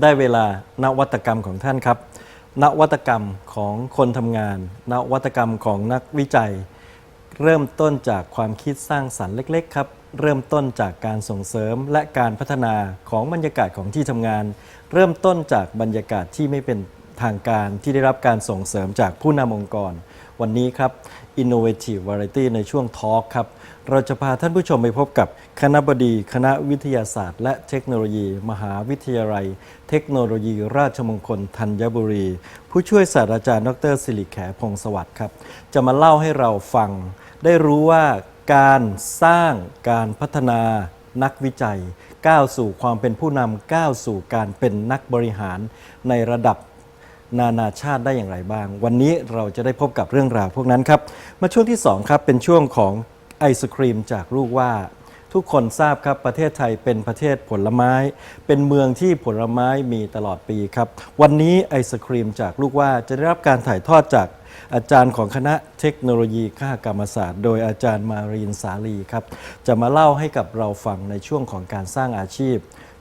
ได้เวลานวัตกรรมของท่านครับ นวัตกรรมของคนทำงาน นวัตกรรมของนักวิจัย เริ่มต้นจากความคิดสร้างสรรค์เล็ก ๆ ครับ เริ่มต้นจากการส่งเสริมและการพัฒนาของบรรยากาศของที่ทำงาน เริ่มต้นจากบรรยากาศที่ไม่เป็นทางการที่ได้รับการส่งเสริมจากผู้นำองค์กร วันนี้ครับ Innovative Variety ในช่วงทอล์กครับ เราจะพาท่านผู้ชมไปพบกับคณะบดีคณะวิทยาศาสตร์ และเทคโนโลยี มหาวิทยาลัย เทคโนโลยี ราชมงคลธัญบุรี ผู้ช่วยศาสตราจารย์ดรสิริแขพงศ์สวัสดิ์ครับ จะมาเล่าให้เราฟัง ได้รู้ว่าการสร้างการพัฒนานักวิจัย ก้าวสู่ความเป็นผู้นำก้าวสู่การเป็นนักบริหารในระดับนานาชาติได้อย่างไรบ้าง วันนี้เราจะได้พบกับเรื่องราวพวกนั้นครับ มาช่วงที่ 2 ครับ เป็นช่วงของ ไอศครีมจากลูกว่า ทุกคนทราบครับประเทศไทยเป็นประเทศผลไม้ เป็นเมืองที่ผลไม้มีตลอดปีครับ วันนี้ไอศครีมจากลูกว่าจะได้รับการถ่ายทอดจากอาจารย์ของคณะเทคโนโลยีข้ากรรมศาสตร์ โดยอาจารย์มารีนสาลีครับ จะมาเล่าให้กับเราฟังในช่วงของการสร้างอาชีพ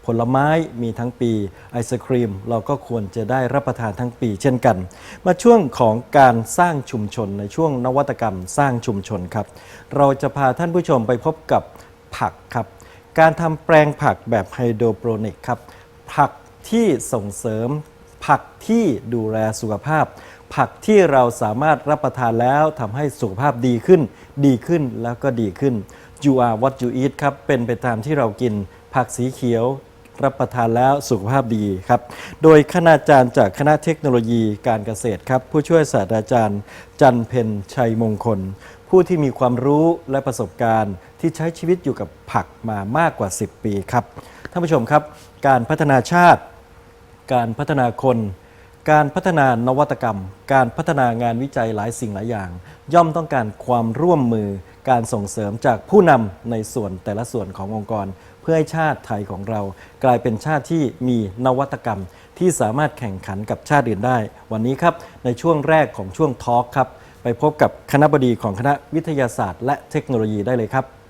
ผลไม้มีทั้งปี ไอศครีม เราก็ควรจะได้รับประทานทั้งปี เช่นกัน มาช่วงของการสร้างชุมชนในช่วงนวัตกรรมสร้างชุมชนครับ เราจะพาท่านผู้ชมไปพบกับผักครับ การทำแปลงผักแบบไฮโดรโปรนิกครับ ผักที่ส่งเสริม ผักที่ดูแลสุขภาพ ผักที่เราสามารถรับประทานแล้วทำให้สุขภาพดีขึ้น ดีขึ้นแล้วก็ดีขึ้น You are what you eat ครับ เป็นไปตามที่เรากิน ผักสีเขียว รับประทานแล้วสุขภาพดีครับ โดยคณาจารย์จากคณะเทคโนโลยีการเกษตรครับ ผู้ช่วยศาสตราจารย์ จันเพนชัยมงคล ผู้ที่มีความรู้และประสบการณ์ที่ใช้ชีวิตอยู่กับผักมามากกว่า 10 ปีครับท่านผู้ชมครับ การพัฒนาชาติ การพัฒนาคนการพัฒนานวัตกรรม การพัฒนางานวิจัยหลายสิ่งหลายอย่าง ย่อมต้องการความร่วมมือ การส่งเสริมจากผู้นำในส่วนแต่ละส่วนขององค์กร เพื่อให้ชาติไทยของเรา กลายเป็นชาติที่มีนวัตกรรม ที่สามารถแข่งขันกับชาติอื่นได้ วันนี้ครับในช่วงแรกของช่วงทอล์กครับไปพบกับคณะบดีของคณะวิทยาศาสตร์ และเทคโนโลยีได้เลยครับ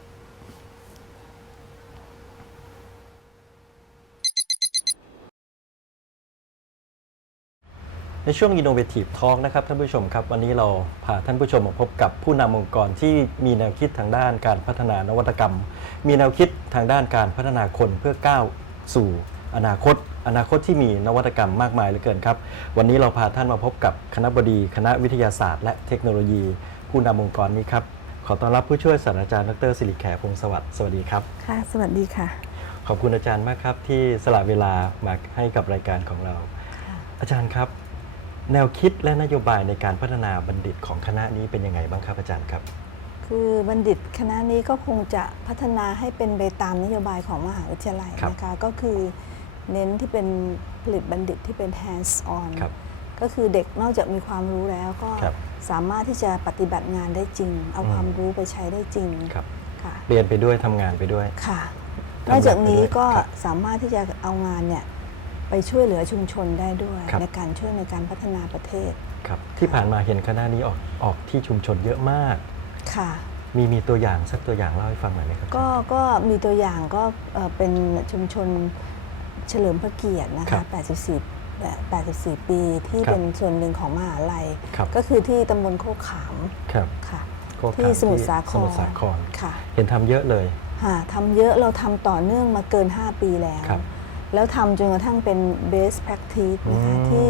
ในช่วง Innovative Talk นะครับท่านผู้ชมครับ วันนี้เราพาท่านผู้ชมมาพบกับผู้นำองค์กรที่มีแนวคิดทางด้านการพัฒนานวัตกรรม มีแนวคิดทางด้านการพัฒนาคนเพื่อก้าวสู่อนาคต อนาคตที่มีนวัตกรรมมากมายเหลือเกินครับ วันนี้เราพาท่านมาพบกับคณะบดี คณะวิทยาศาสตร์ และเทคโนโลยี ผู้นำองค์กรนี้ครับขอต้อนรับผู้ช่วยศาสตราจารย์ดรสิริแขพงศ์สวัสดิ์สวัสดีครับค่ะ สวัสดีค่ะ ขอบคุณอาจารย์มากครับที่สละเวลามาให้กับรายการของเรา อาจารย์ครับ แนวคิดและนโยบายในการพัฒนาบัณฑิตของคณะนี้เป็นยังไงบ้างครับอาจารย์ครับ คือบัณฑิตคณะนี้ก็คงจะพัฒนาให้เป็นไปตามนโยบายของมหาวิทยาลัยครับ นะคะก็คือเน้นที่เป็นผลิตบัณฑิตที่เป็น hands on ครับ ก็คือเด็กนอกจากมีความรู้แล้วก็ครับสามารถที่จะปฏิบัติงานได้จริง เอาอืม ความรู้ไปใช้ได้จริงครับ ค่ะ เรียนไปด้วยทำงานไปด้วย ค่ะ ทำนอกจากนี้แบบไปด้วยก็ครับสามารถที่จะเอางานเนี่ย ไปช่วยเหลือชุมชนได้ด้วย ครับ ในการช่วยในการพัฒนาประเทศครับที่ผ่านมาเห็นคณะนี้ออกออกที่ชุมชนเยอะมาก ค่ะ มีมีตัวอย่างสักตัวอย่างเล่าให้ฟังหน่อยไหมครับ ก็ก็มีตัวอย่างก็เอ่อเป็นชุมชนเฉลิมพระเกียรตินะครัคะบ84 84 ปีที่ครับ เป็นส่วนหนึ่งของมหาลัย ครับก็คือที่ตำบลโคกขามครับค่ะ โคกขามที่สมุทรสาคสมุรทรสาคร ค่ะเห็นทำเยอะเลย หาทำเยอะเราทำต่อเนื่องมาเกิน 5 ปีแล้ว ครับ แล้วทำจนกระทั่งเป็น best practice นะคะอืม ที่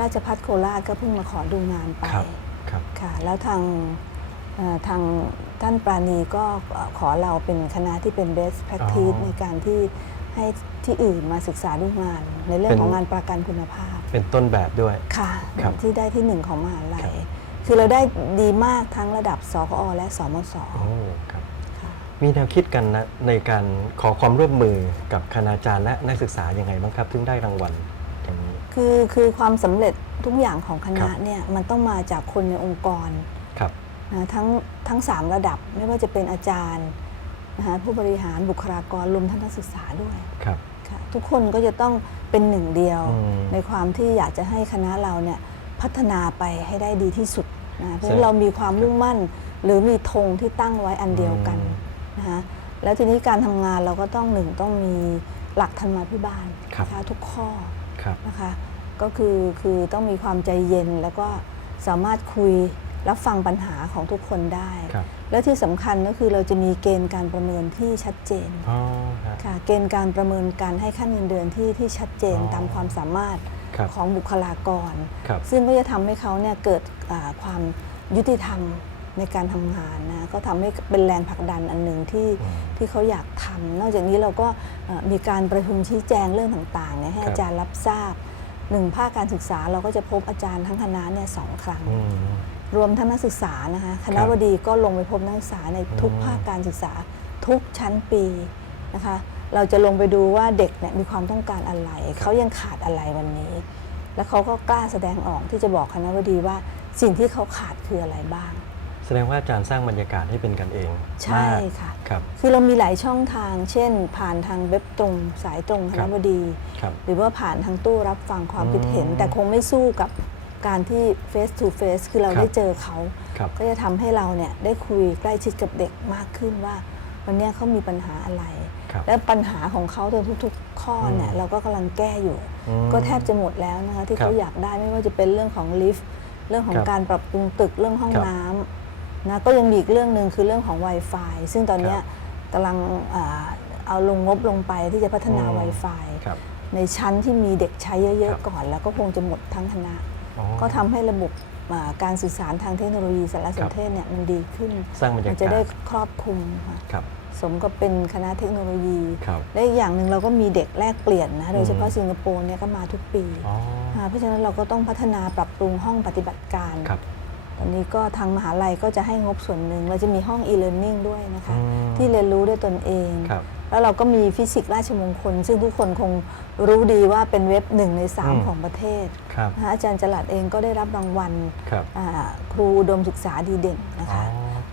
ราชพัฒโคราชก็เพิ่งมาขอดูงานไป ครับครับ ค่ะแล้วทางเอ่อทางท่านปราณีก็ขอเราเป็นคณะที่เป็น best practice อ๋อในการที่ให้ที่อื่นมาศึกษาดูงาน ในเรื่องเป็น ของงานประกันคุณภาพเป็นต้นแบบด้วย ค่ะครับที่ได้ที่หนึ่งของมหาลัครัยบ คือเราได้ดีมากทั้งระดับสกอและสมศโอ้ครับค่ะ มีแนวคิดกันนะในการขอความร่วมมือกับคณาจารย์และนักศึกษายังไงบ้างครับถึงได้รางวัลอย่างนี้ คือคือความสำเร็จทุกอย่างของคณะครับ เนี่ยมันต้องมาจากคนในองค์กรครับ นะทั้งทั้งสามระดับไม่ว่าจะเป็นอาจารย์นะคะผู้บริหารบุคลากรรวมทั้งนักศึกษาด้วยครับ ค่ะทุกคนก็จะต้องเป็นหนึ่งเดียว อืมในความที่อยากจะให้คณะเราเนี่ยพัฒนาไปให้ได้ดีที่สุดนะเพราะฉะใช่นั้นเรามีความมุ่งมั่น หรือมีธงที่ตั้งไว้อันเดียวกัน อืม นะคะแล้วทีนี้การทำงานเราก็ต้องหนึ่งต้องมีหลักธรรมาภิบาลครับนะคะทุกข้อครับนะคะก็คือคือต้องมีความใจเย็นแล้วก็สามารถคุยรับฟังปัญหาของทุกคนได้ครับและที่สำคัญก็คือเราจะมีเกณฑ์การประเมินที่ชัดเจนอ๋อครับค่ะเกณฑ์การประเมินการให้ขั้นเงินเดือนที่ที่ชัดเจนอ๋อตามความสามารถครับของบุคลากรครับซึ่งก็จะทำให้เขาเนี่ยเกิดอ่าความยุติธรรม ในการทำงานนะก็ทำให้เป็นแรงผลักดันอันหนึ่งที่อืมที่เขาอยากทำนอกจากนี้เราก็เอ่อมีการประชุมชี้แจงเรื่องต่างๆเนี่ยให้ครับอาจารย์รับทราบหนึ่งภาคการศึกษาเราก็จะพบอาจารย์ทั้งคณะเนี่ยสองครั้งอืมรวมทั้งนักศึกษานะคะคณะบดีก็ลงไปพบนักศึกษาในทุกอืมภาคการศึกษาทุกชั้นปีนะคะเราจะลงไปดูว่าเด็กเนี่ยมีความต้องการอะไร เขายังขาดอะไรวันนี้ แล้วเขาก็กล้าแสดงออกที่จะบอกคณะบดีว่าสิ่งที่เขาขาดคืออะไรบ้าง แสดงว่าอาจารย์สร้างบรรยากาศให้เป็นกันเองใช่มากค่ะ ครับ คือเรามีหลายช่องทาง เช่น ผ่านทางเว็บตรงสายตรงคครัณะบบดี ครับ หรือว่าผ่านทางตู้รับฟังความคิดเห็น อืมแต่คงไม่สู้กับการที่ face to face คือเราครับ ได้เจอเขา ครับ ก็จะทำให้เราเนี่ยได้คุยใกล้ชิดกับเด็กมากขึ้นว่า วันเนี้ยเขามีปัญหาอะไร ครับ และปัญหาของเขาในทุกๆ ข้อเนี่ยอืมเราก็กำลังแก้อยู่ อืมก็แทบจะหมดแล้วนะคะที่ครับเขาอยากได้ไม่ว่าจะเป็นเรื่องของลิฟต์เรื่องของครับการปรับปรุงตึกเรื่องห้องครับ น้ำ นะก็ยังมีอีกเรื่องหนึ่งคือเรื่องของ Wi-Fi ซึ่งตอนเนี้ยครับกำลังอ่าเอาลงงบลงไปที่จะพัฒนา อืม Wi-Fi ครับ ในชั้นที่มีเด็กใช้เยคอะรับ ๆ ก่อน แล้วก็คงจะหมดทั้งคณะ อ๋อ ก็ทำให้ระบบอ่าการสื่อสารทางเทคโนโลยีสารสนเทศเนี่ยมันดีขึ้น สร้างบรรยามันกาศจะได้ครอบคลุมค่ะครับ สมกับเป็นคณะเทคโนโลยี ครับ และอีกอย่างหนึ่งเราก็มีเด็กแลกเปลี่ยนนะโดยเฉพาะอืมสิงคโปร์เนี่ยก็มาทุกปีอ๋อาเพราะฉะนั้นเราก็ต้องพัฒนาปรับปรุงห้องปฏิบัติการ ครับ ตอนนี้ก็ทางมหาลัยก็จะให้งบส่วนหนึ่ง เราจะมีห้อง e-learning ด้วยนะคะ อืม ที่เรียนรู้ด้วยตนเอง ครับ แล้วเราก็มีฟิสิกส์ราชมงคล ซึ่งทุกคนคงรู้ดีว่าเป็นเว็บหนึ่งในสามอืม ของประเทศครับนะคะอาจารย์จลัดเองก็ได้รับรางวัลครับอ่าครูอุดมศึกษาดีเด่นนะอ๋อคะ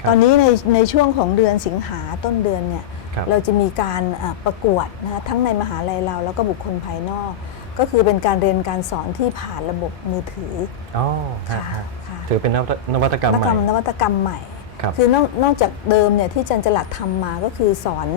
ครับ ตอนนี้ในในช่วงของเดือนสิงหาต้นเดือนเนี่ยครับเราจะมีการอ่าประกวดนะคะทั้งในมหาลัยเราแล้วก็บุคคลภายนอก ก็คือเป็นการเรียนการสอนที่ผ่านระบบมือถือ อ๋อฮะค่ะ ฮะค่ะ ถือเป็นนวัตนวัตกรรมนวัตใหกรม่รมนวัตกรรมใหม่ครับคือนอกนอกจากเดิมเนี่ยที่จันจลัดทำมาก็คือสอน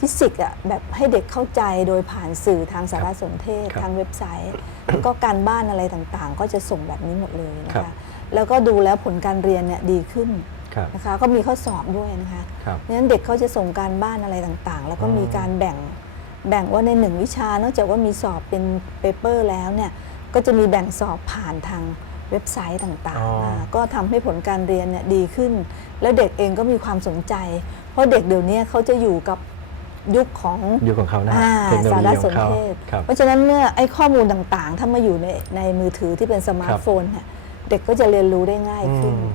ฟิสิกส์อะแบบให้เด็กเข้าใจโดยผ่านสื่อทางสารสนเทศครับทางเว็บไซต์ แล้วก็การบ้านอะไรต่างๆ ก็จะส่งแบบนี้หมดเลยนะครัคะบแล้วก็ดูแล้วผลการเรียนเนี่ยดีขึ้นครับนะคะก็มีข้อสอบด้วยนะคะครับเพราะฉะนั้นเด็กเขาจะส่งการบ้านอะไรต่างๆ แล้วก็มีการแบ่งแบ่งว่าในหนึ่งวิชานอกจากว่ามีสอบเป็นเปเปอร์แล้วเนี่ยก็จะมีแบ่งสอบผ่านทาง เว็บไซต์ต่างอ๋อๆอ่าก็ทำให้ผลการเรียนเนี่ยดีขึ้น แล้วเด็กเองก็มีความสนใจ เพราะเด็กเดี๋ยวนี้เขาจะอยู่กับยุคของอยู่ของเขานะฮะอ่าเทคโนโลสารยีขสองนเขาเทศ ครับ เพราะฉะนั้นเมื่อไอ้ข้อมูลต่างๆ ถ้ามาอยู่ในในมือถือที่เป็นสมาร์ทโฟนเนี่ยเด็กก็จะเรียนรู้ได้ง่ายขึ้น อืม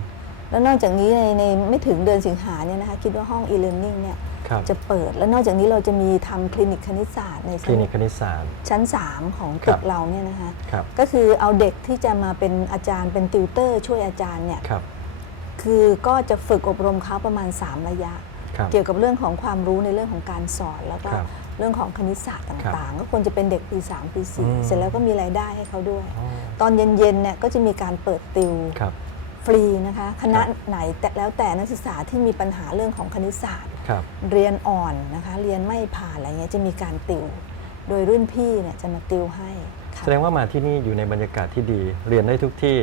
แล้วนอกจากนี้ในในไม่ถึงเดือนสิงหาเนี่ยนะคะคิดว่าห้อง e-learning เนี่ยครับจะเปิดแล้วนอกจากนี้เราจะมีทำคลินิกคณิตศาสตร์ในคลินิกคณิตศาสตร์ชั้น 3 ของครัตึบกเราเนี่ยนะคะครับก็คือเอาเด็กที่จะมาเป็นอาจารย์เป็นติวเตอร์ ช่วยอาจารย์เนี่ยครับคือก็จะฝึกอบรมเขาประมาณ 3 ระยะครับเกี่ยวกับเรื่องของความรู้ในเรื่องของการสอนแล้วก็ครับเรื่องของคณิตศาสตร์ครับต่างๆ ก็ควรจะเป็นเด็กปี 3 ปีอืม4เสร็จแล้วก็มีรายได้ให้เขาด้วยอ๋อตอนเย็นๆเนี่ยก็จะมีการเปิดติวครับ ฟรีนะคะ คณะครับไหนแต่แล้วแต่นักศึกษาที่มีปัญหาเรื่องของคณิตศาสตร์ ครับ เรียนอ่อนนะคะ เรียนไม่ผ่านอะไรเงี้ยจะมีการติว โดยรุ่นพี่เนี่ยจะมาติวให้ค่ะ แสดงว่ามาที่นี่อยู่ในบรรยากาศที่ดี เรียนได้ทุกที่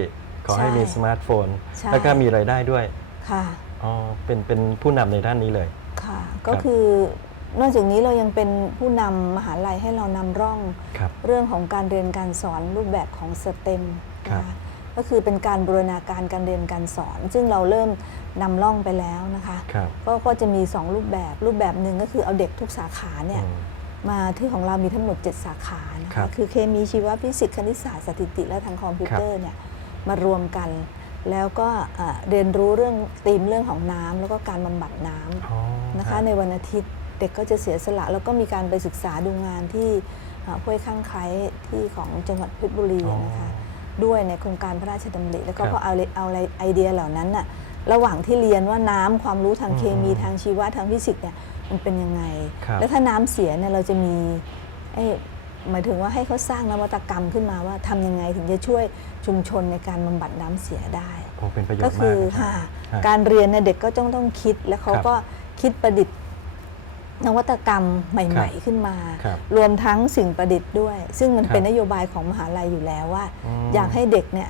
ขอให้ใช่มีสมาร์ทโฟน ใช่ แล้วก็มีรายได้ด้วย ค่ะอ๋อ เป็นเป็นผู้นำในด้านนี้เลย ค่ะ ก็คือนอกจากนี้เรายังเป็นผู้นำมหาลัยให้เรานำร่อง ครับ เรื่องของการเรียนการสอนรูปแบบของสเต็มครับ นะคะ ก็คือเป็นการบูรณาการการเรียนการสอน ซึ่งเราเริ่มนำร่องไปแล้วนะคะครับก็ก็จะมี 2 รูปแบบรูปแบบหนึ่งก็คือเอาเด็กทุกสาขาเนี่ยอืมมาที่ของเรามีทั้งหมด 7 สาขานะครัคะบคือเคมีชีวฟิสิกส์คณิตศาสตร์สถิติและทางคอมพิวเตอร์เนี่ยมารวมกัน แล้วก็เอ่อเรียนรู้เรื่องธีมเรื่องของน้ำแล้วก็การบำบัดน้ำอ๋อนะคะฮะในวันอาทิตย์เด็กก็จะเสียสละ แล้วก็มีการไปศึกษาดูงานที่เอ่อห้วยข้างไคล้ที่ของจังหวัดเพชรบุรีนะคะ ด้วยในโครงการพระราชดำริแล้วก็ครับพอเอาเลยเอาอะไรไอเดียเหล่านั้นน่ะระหว่างที่เรียนว่าน้ำความรู้ทางเคมีอืมทางชีวะทางฟิสิกส์เนี่ยมันเป็นยังไง ครับแล้วถ้าน้ำเสียเนี่ยเราจะมีเอ้ยหมายถึงว่าให้เขาสร้างนวัตกรรมขึ้นมาว่าทำยังไงถึงจะช่วยชุมชนในการบำบัดน้ำเสียได้ โอ้เป็นประโยชก็น์คืมากอนะครัค่ะบฮะการเรียนเนี่ยเด็กก็ต้องต้องคิดแล้วเขาครับก็คิดประดิษฐ์ นวัตกรรมใหครัม่บๆขึ้นมาครับรวมทั้งสิ่งประดิษฐ์ด้วย ซึ่งมันครับเป็นนโยบายของมหาลัยอยู่แล้วว่าอืมอยากให้เด็กเนี่ย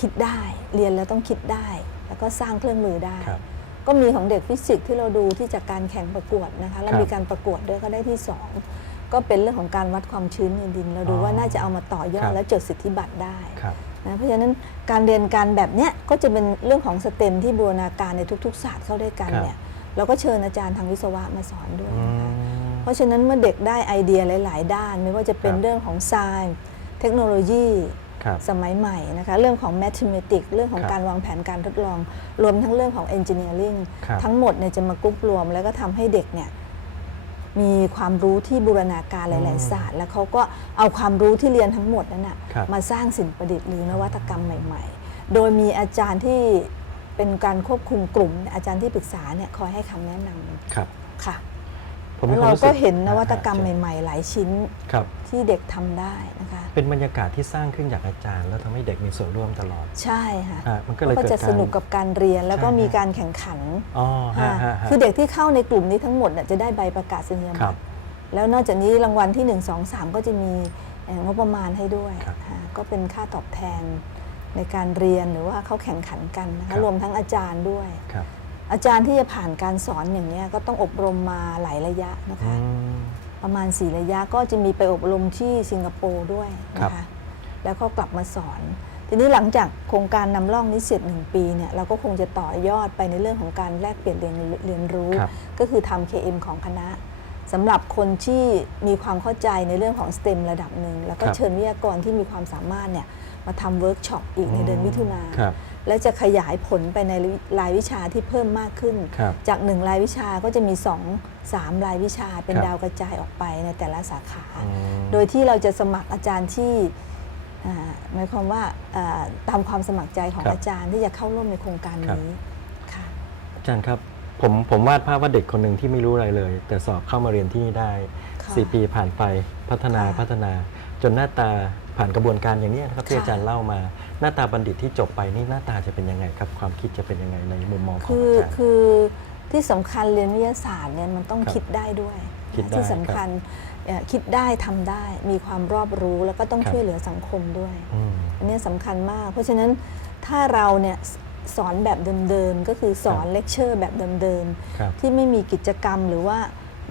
คิดได้เรียนแล้วต้องคิดได้ แล้วก็สร้างเครื่องมือได้ครับก็มีของเด็กฟิสิกส์ที่เราดูที่จากการแข่งประกวดนะคะแล้วครับมีการประกวดด้วยก็ได้ที่สองก็เป็นเรื่องของการวัดความชื้นในดิน เราดูอ๋อว่าน่าจะเอามาต่อยอครัดบและจดสิทธิบัตรได้ครับนะเพราะฉะนั้นการเรียนการแบบเนี้ยก็จะเป็นเรื่องของสเต็มที่บูรณาการในทุก ๆ ศาสตร์เข้าด้วยกันครับเนี่ย เราก็เชิญอาจารย์ทางวิศวะมาสอนด้วยอืนะคะมเพราะฉะนั้นเมื่อเด็กได้ไอเดียหลาย ๆ ด้าน ไม่ว่าจะเป็นครับเรื่องของ s ายเทคโนโลยีครับสมัยใหม่นะคะเรื่องของ mathematics เรื่องของครับการวางแผนการทดลอง รวมทั้งเรื่องของ engineering ครับทั้งหมดเนี่ยจะมากรุ๊ปรวม แล้วก็ทำให้เด็กเนี่ยมีความรู้ที่บูรณาการหลายอืมๆศาสตร์ แล้วเขาก็เอาความรู้ที่เรียนทั้งหมดนั้นนะครับมาสร้างสิ่งประดิษฐ์หรือนวัตกรรมใหม่ ๆ โดยมีอาจารย์ที่ เป็นการควบคุมกลุ่ม อาจารย์ที่ปรึกษาเนี่ยคอยให้คำแนะนครับำค่ะผมมีแล้วควมเรารู้สึก็เห็นนวัตกรรมอ่าใหม่ ๆ หลายชิ้นครับที่เด็กทำได้นะคะ เป็นบรรยากาศที่สร้างขึ้นจากอาจารย์ แล้วทำให้เด็กมีส่วนร่วมตลอด ใช่ค่ะอะมันก็เลยก็เกิดจะการสนุกกับการเรียนแล้วก็ใช่มีฮะการแข่งขันอ๋อฮะค่ะฮะฮะคือเด็กที่เข้าในกลุ่มนี้ทั้งหมดน่ะจะได้ใบประกาศนียครับับตรแล้วนอกจากนี้รางวัลที่ 1 2 3 ก็จะมีเอ่องบประมาณให้ด้วยครับค่ะก็เป็นค่าตอบแทน ในการเรียนหรือว่าเขาแข่งขันกันนะครัคะบรวมทั้งอาจารย์ด้วยครับอาจารย์ที่จะผ่านการสอนอย่างนี้ยก็ต้องอบรมมาหลายระยะนะอืคะมประมาณ 4 ระยะก็จะมีไปอบรมที่สิงคโปร์ด้วยครันะบคะแล้วก็กลับมาสอน ทีนี้หลังจากโครงการนำร่องนี้เสร็จหนึ่งปีเนี่ยเราก็คงจะต่อยอดไปในเรื่องของการแลกเปลี่ยนเรียนเรียนรู้ครับก็คือทำ KM ของคณะสำหรับคนที่มีความเข้าใจในเรื่องของ STEM ระดับหนึ่งแล้วก็ครับเชิญวิทยากรที่มีความสามารถเนี่ย มาทำเวิร์กช็อปอีกในเดือนมิถุนาครับแล้วจะขยายผลไปในรายวิชาที่เพิ่มมากขึ้นครับจากหนึ่งรายวิชาก็จะมี 2 3 รายวิชาเป็นครับดาวกระจายออกไปในแต่ละสาขาอืมโดยที่เราจะสมัครอาจารย์ที่อ่าหมายความว่าอ่าตามความสมัครใจของครับอาจารย์ที่จะเข้าร่วมในโครงการครับนี้ค่ะอาจารย์ครับผมผมวาดภาพว่าเด็กคนหนึ่งที่ไม่รู้อะไรเลย แต่สอบเข้ามาเรียนที่นี่ได้ค่ะ4ปีผ่านไปพัฒนาค่ะพัฒนาจนหน้าตา ผ่านกระบวนการอย่างนี้นะครับที่ค่ะอาจารย์เล่ามา หน้าตาบัณฑิตที่จบไปนี่หน้าตาจะเป็นยังไงครับ ความคิดจะเป็นยังไงในมุมมองของคืออาจารย์คือที่สำคัญเรียนวิทยาศาสตร์เนี่ยมันต้องครับคิดได้ด้วยคิดได้ที่สำคัญเอ่อคิดได้ทำได้มีความรอบรู้แล้วก็ต้องครับช่วยเหลือสังคมด้วยอืมอันเนี้ยสำคัญมาก เพราะฉะนั้นถ้าเราเนี่ยสสอนแบบเดิมๆก็คือสอนครับเลคเชอร์แบบเดิมครับๆที่ไม่มีกิจกรรมหรือว่า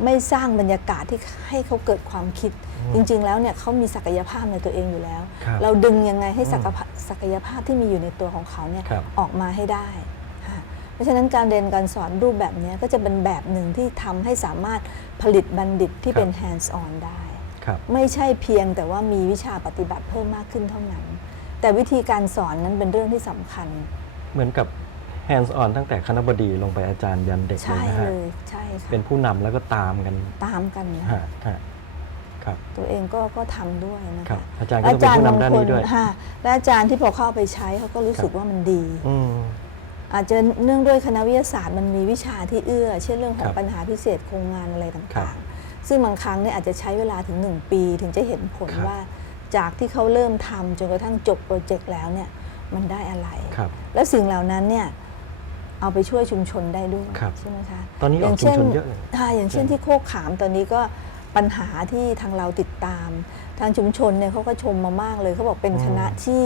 ไม่สร้างบรรยากาศที่ให้เขาเกิดความคิดอืม จริงๆแล้วเนี่ยเขามีศักยภาพในตัวเองอยู่แล้ว ครับเราดึงยังไงให้อืมศักยภาพศักยภาพที่มีอยู่ในตัวของเขาเนี่ยครับ ออกมาให้ได้ค่ะเพราะฉะนั้นการเรียนการสอนรูปแบบเนี้ยก็จะเป็นแบบหนึ่งที่ทำให้สามารถผลิตบัณฑิตที่เป็น hands on ได้ ครับ ไม่ใช่เพียงแต่ว่ามีวิชาปฏิบัติเพิ่มมากขึ้นเท่านั้น แต่วิธีการสอนนั้นเป็นเรื่องที่สำคัญ เหมือนกับ hands on ตั้งแต่คณบดีลงไปอาจารย์ยันเด็กเลใช่ยนะเลฮะยใช่ค่ะเป็นผู้นำแล้วก็ตามกันตามกันนะ ฮะฮะ ครับตัวเองก็ก็ทำด้วยนะครัคะบอาจารย์ก็ต้องเป็นผู้นำด้านนี้ด้วย ค่ะและอาจารย์ที่พอเข้าไปใช้เขาก็รู้สึกว่ามันดี อืม อาจจะเนื่องด้วยคณะวิทยาศาสตร์มันมีวิชาที่เอื้อ เช่นเรื่องขอคงรับปัญหาพิเศษโครงงานอะไรครัต่าบงๆ ซึ่งบางครั้งเนี่ยอาจจะใช้เวลาถึง 1 ปีถึงจะเห็นผลครับ ว่าจากที่เขาเริ่มทำจนกระทั่งจบโปรเจกต์แล้วเนี่ยมันได้อะไร ครับ แล้วสิ่งเหล่านั้นเนี่ยเอาไปช่วยชุมชนได้ด้วยครับใช่ไหมคะตอนนี้ออกชุมชนเยอะเลยค่ะอย่างเช่นที่โคกขามตอนนี้ก็ ปัญหาที่ทางเราติดตาม ทางชุมชนเนี่ยเขาก็ชมมามากเลยเขาบอกเป็นอืมคณะที่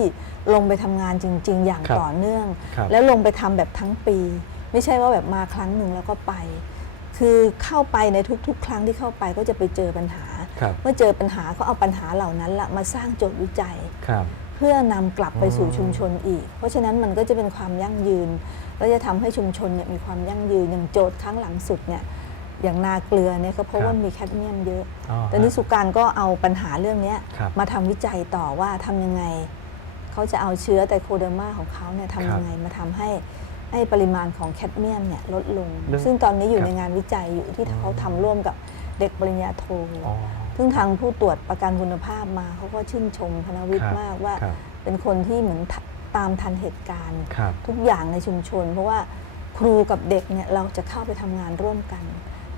ลงไปทำงานจริง ๆ อย่างครับต่อเนื่อง ครับ แล้วลงไปทำแบบทั้งปี ไม่ใช่ว่าแบบมาครั้งหนึ่งแล้วก็ไป คือเข้าไปในทุก ๆ ครั้งที่เข้าไปก็จะไปเจอปัญหา ครับเมื่อเจอปัญหาเขาเอาปัญหาเหล่านั้นละมาสร้างโจทย์วิจัย ครับ เพื่อนำกลับไปสู่อืมชุมชนอีก เพราะฉะนั้นมันก็จะเป็นความยั่งยืน และจะทำให้ชุมชนเนี่ยมีความยั่งยืนอย่างโจทย์ครั้งหลังสุดเนี่ย อย่างนาเกลือเนี่ยก็เพราะว่ามีแคดเมียมเยอะอ๋อตอนนี้สุการก็เอาปัญหาเรื่องเนี้ยครับ มาทำวิจัยต่อว่าทำยังไง เขาจะเอาเชื้อไตโคเดอร์มาของเขาเนี่ยครับทำยังไงมาทำให้ให้ปริมาณของแคดเมียมเนี่ยลดลง เรื่องซึ่งตอนนี้อยู่ครับในงานวิจัยอยู่ที่อืมเขาทำร่วมกับเด็กปริญญาโท อ๋อ ซึ่งทางผู้ตรวจประกันคุณภาพมาเขาก็ชื่นชมพนวิทครัย์บมากว่า ครับ เป็นคนที่เหมือนทะตามทันเหตุการณ์ ครับ ทุกอย่างในชุมชน เพราะว่าครูกับเด็กเนี่ยเราจะเข้าไปทำงานร่วมกัน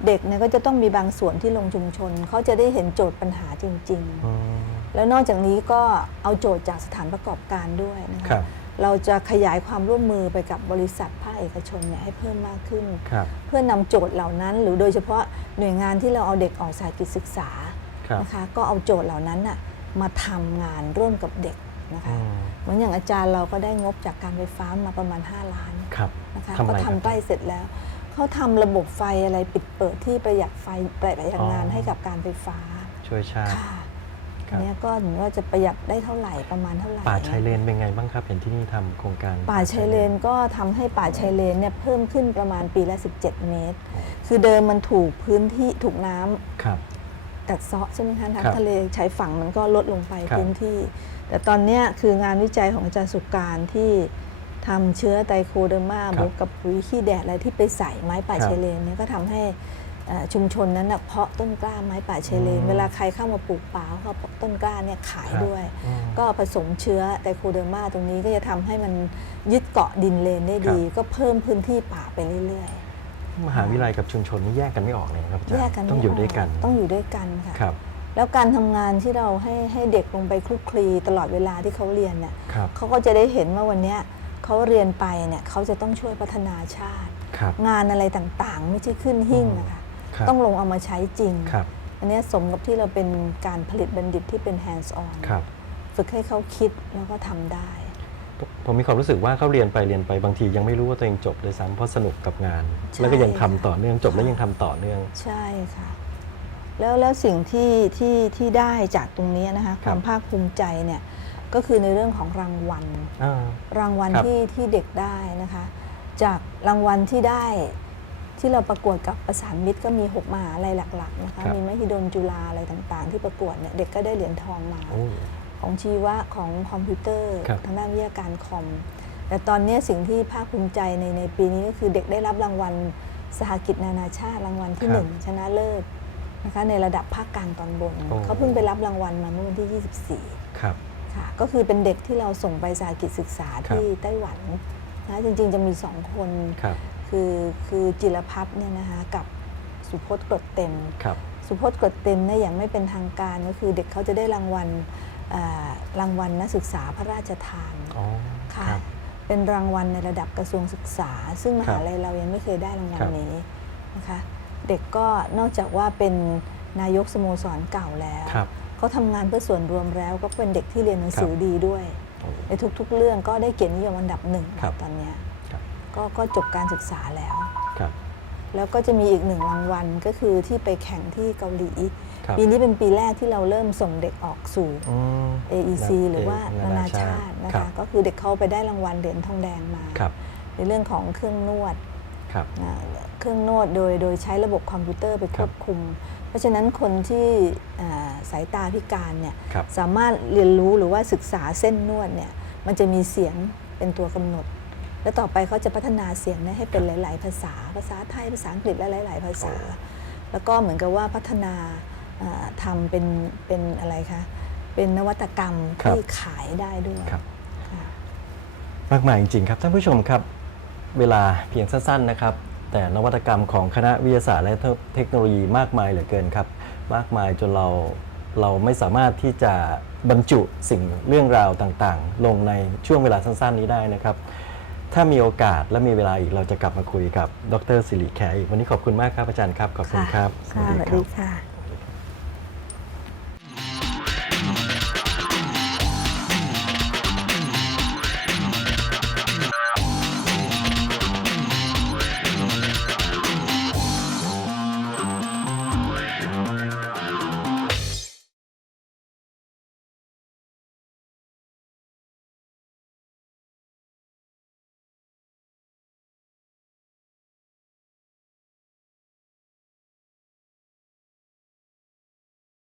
เด็กเนี่ยก็จะต้องมีบางส่วนที่ลงชุมชน เขาจะได้เห็นโจทย์ปัญหาจริงอืมๆแล้วนอกจากนี้ก็เอาโจทย์จากสถานประกอบการด้วยนะครัคะบ เราจะขยายความร่วมมือไปกับบริษัทภาคเอกชนเนี่ยให้เพิ่มมากขึ้น ครับเพื่อนำโจทย์เหล่านั้น หรือโดยเฉพาะหน่วยงานที่เราเอาเด็กออกสายกิจศึกษาครับนะคะก็เอาโจทย์เหล่านั้นน่ะมาทำงานร่วมกับเด็กนะคะอืมเหมือนอย่างอาจารย์เราก็ได้งบจากการไฟฟ้ามาประมาณ 5 ล้านครับนะคะทำอะไรเขาครับทำใกล้เสร็จแล้ว เขาทำระบบไฟอะไรปิดเปิดที่ประหยัดไฟประหยัดงานอ๋อ ให้กับการไฟฟ้าช่วยชาติ ค่ะครัอับ นเนี้ยก็เห็นว่าจะประหยัดได้เท่าไหร่ประมาณเท่าไหร่ป่าชายเลนเป็นไงบ้างครับ เห็นที่นี่ทำโครงการป่าชายเลนก็ทำให้ป่าชายเลนเนี่ยเพิ่มขึ้นประมาณปีละ 17 เมตร คือเดิมมันถูกพื้นที่ถูกน้ำ ครับ กัดเซาะใช่ไหมคะครับน้ำทะเลชายฝั่งมันก็ลดลงไปครับพื้นที่ แต่ตอนเนี้ยคืองานวิจัยของอาจารย์สุการที่ ทำเชื้อไตโคเดอร์มาบวกกับปุ๋ยขี้แดดอะไรที่ไปใส่ไม้ป่าครับชายเลนเนี่ยก็ทำให้เอ่อชุมชนนั้นนะเพาะต้นกล้าไม้ป่าชายเลนอืมเวลาใครเข้ามาปลูกป่าเขาเพาะต้นกล้าเนี่ยขายครับด้วยอืมก็ผสมเชื้อไตโคเดอร์มาตรงนี้ก็จะทำให้มันยึดเกาะดินเลนได้ดีครับก็เพิ่มพื้นที่ป่าไปเรื่อยมหาวิทยาลัยกับชุมชนนี่แยกกันไม่ออกเลยครับอาๆจารแยกกันต้องไม่อยู่ด้วยกันต้องอยู่ด้วยกันค่ะครับแล้วการทำงานที่เราให้ให้เด็กลงไปคลุกคลีตลอดเวลาที่เขาเรียนเนี่ยครับเขาก็จะได้เห็นว่าวันเนี้ย เขาเรียนไปเนี่ยเขาจะต้องช่วยพัฒนาชาติครับงานอะไรต่างๆ ไม่ใช่ขึ้นหิ้งนะคะครับต้องลงเอามาใช้จริงครับอันเนี้ยสมกับที่เราเป็นการผลิตบัณฑิตที่เป็น hands on ครับฝึกให้เขาคิดแล้วก็ทำได้ผมผมมีความรู้สึกว่าเขาเรียนไปเรียนไปบางทียังไม่รู้ว่าตัวเองจบเลยซ้ำเพราะสนุกกับงานใช่แล้วก็ยังทำค่ะต่อเนื่องจบแล้วยังทำต่อเนื่อง ใช่ค่ะแล้วแล้วสิ่งที่ที่ที่ได้จากตรงเนี้ยนะคะคครับวามภาคภูมิใจเนี่ย ก็คือในเรื่องของรางวัลอ่ารางวัลครับที่ที่เด็กได้นะคะ จากรางวัลที่ได้ที่เราประกวดกับประสานมิตรก็มี6มหาลัยหลักๆนะคะครับมีมหิดลจุฬาอะไรต่างๆ ที่ประกวดเนี่ยเด็กก็ได้เหรียญทองมาโอ้ของชีวะของคอมพิวเตอร์ครับทางด้านวิทยาการคอม แต่ตอนเนี้ยสิ่งที่ภาคภูมิใจในในปีนี้ก็คือเด็กได้รับรางวัลสหกิจนานาชาติรางวัลที่ครับ1ชนะเลิศนะคะในระดับภาคกลางตอนบนโอ้เขาเพิ่งไปรับรางวัลมาเมื่อวันที่ 24 ครับค่ะ ก็คือเป็นเด็กที่เราส่งไปสาหกิจศึกษาครับที่ไต้หวันนะจริงๆจะมีสองคนครับคือคือจิรพัฒน์เนี่ยนะคะกับสุพจน์กรดเต็มครับสุพจน์กรดเต็มเนี่ยอย่างไม่เป็นทางการก็คือเด็กเขาจะได้รางวัลเอ่อรางวัลนักศึกษาพระราชทานอ๋อค่ะครับเป็นรางวัลในระดับกระทรวงศึกษา ซึ่งมครัหาบลัยเรายังไม่เคยได้รางวัลครับนี้นะคะเด็กก็นอกจากว่าเป็นนายกสโมสรเก่าแล้วครับ เขาทำงานเพื่อส่วนรวมแล้วก็เป็นเด็กที่เรียนหนังสือครับดีด้วยโอ้ในทุกๆ เรื่องก็ได้เกียรตินิยมอันดับหนึ่งครับตอนเนี้ยครับก็ก็จบการศึกษาแล้วครับแล้วก็จะมีอีกหนึ่งรางวัลก็คือที่ไปแข่งที่เกาหลีครับปีนี้เป็นปีแรกที่เราเริ่มส่งเด็กออกสู่อืม AEC หรือว่านานาชาตินะครัคะบก็คือเด็กเขาไปได้รางวัลเหรียญทองแดงมาครับในเรื่องของเครื่องนวดครับนะเครื่องนวดโดยโดยใช้ระบบคอมพิวเตอร์ไปควบคุมเพ ราะฉะนั้นคนที่อ่าสายตาพิการเนี่ยครับสามารถเรียนรู้หรือว่าศึกษาเส้นนวดเนี่ยมันจะมีเสียงเป็นตัวกำหนด แล้วต่อไปเขาจะพัฒนาเสียงเนี้ให้เป็นหลาย ๆ ภาษา ภาษาไทยภาษาอังกฤษและหลาย ๆ ภาษา แล้วก็เหมือนกับว่าพัฒนาอ่าทำเป็นเป็นอะไรคะเป็นนวัตกรรมครับที่ขายได้ด้วยครับค่ะมากมายจริงๆครับท่านผู้ชมครับ เวลาเพียงสั้นๆนะครับ แต่นวัตกรรมของคณะวิทยาศาสตร์และเทคโนโลยีมากมายเหลือเกินครับ มากมายจนเราเราไม่สามารถที่จะบรรจุสิ่งเรื่องราวต่างๆ ลงในช่วงเวลาสั้นๆ นี้ได้นะครับ ถ้ามีโอกาสและมีเวลาอีกเราจะกลับมาคุยกับดรสิริแขอีกวันนี้ขอบคุณมากครับอาจารย์ครับ ขอบคุณครับค่ะสวัสดีค่ะ